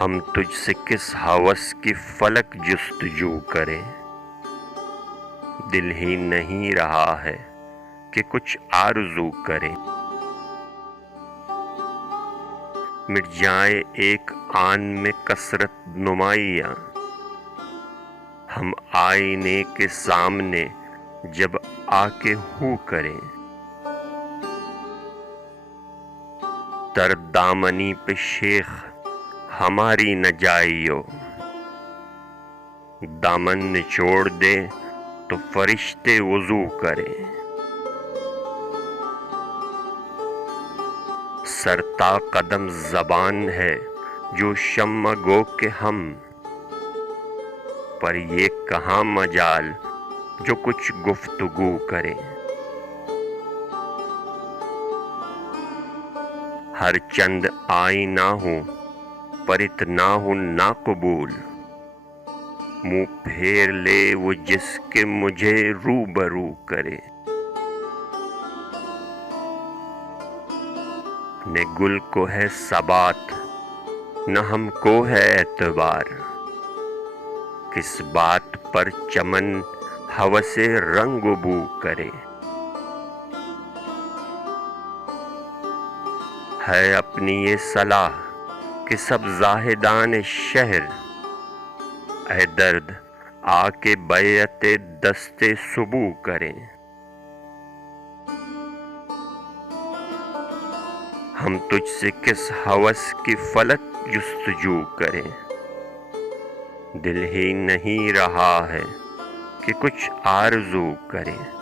ہم تجھ سے کس ہوس کی فلک جستجو کریں، دل ہی نہیں رہا ہے کہ کچھ آرزو کریں۔ مٹ جائے ایک آن میں کثرت نمائیاں، ہم آئینے کے سامنے جب آ کے ہو کریں۔ تر دامنی پہ شیخ ہماری نہ جائیو، دامن نچوڑ دے تو فرشتے وضو کریں۔ سرتا قدم زبان ہے جو شمع گو کہ ہم، پر یہ کہاں مجال جو کچھ گفتگو کریں۔ ہر چند آئینہ ہوں پر اتنا ہوں ناقبول، منہ پھیر لے وہ جس کے مجھے روبرو کرے۔ نہ گل کو ہے ثبات نہ ہم کو ہے اعتبار، کس بات پر چمن ہوس رنگ و بو کرے۔ ہے اپنی یہ صلاح کہ سب زاہدان شہر، اے درد آ کے بیعت دست سبو کریں۔ ہم تجھ سے کس ہوس کی فلک جستجو کریں، دل ہی نہیں رہا ہے کہ کچھ آرزو کریں۔